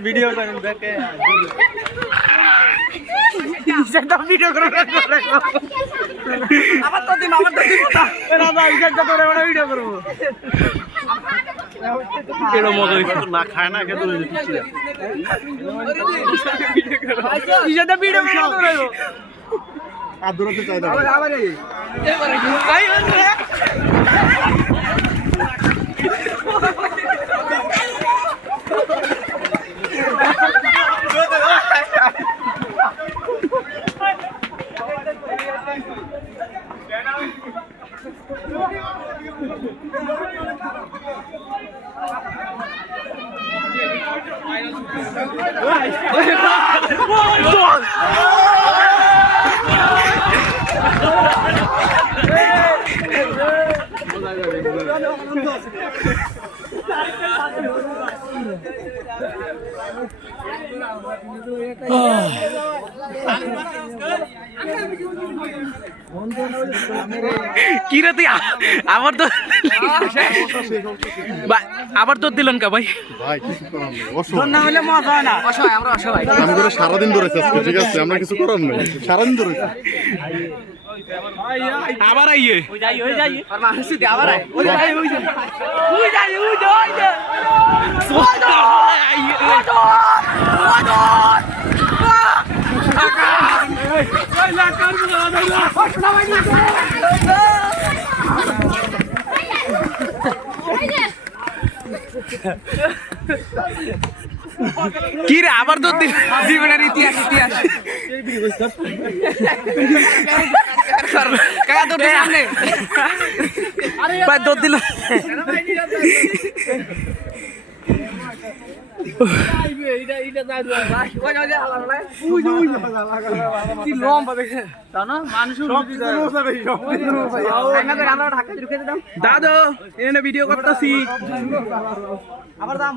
video করেন দেখে video করে আবার তো দিন ভিডিও করবো না খায় না ভিডিও আর দূরত্ব চাই কি রে তুই আবার তো আবার তো দিলেন কা ভাই না হলে মজা হয় না অসহায় আমরা অসহায় আমরা সারাদিন ধরে ঠিক আছে আমরা কিছু করার নেই সারাদিন ধরে আবার আইয়ে ওই যাই আর মানুষ দি আবার আই ওই যাই কি রে আবার তো জীবনের ইতিহাস কাকা তো সামনে দৌড় দিল দাদু এনে ভিডিও করতেছি আবার দাম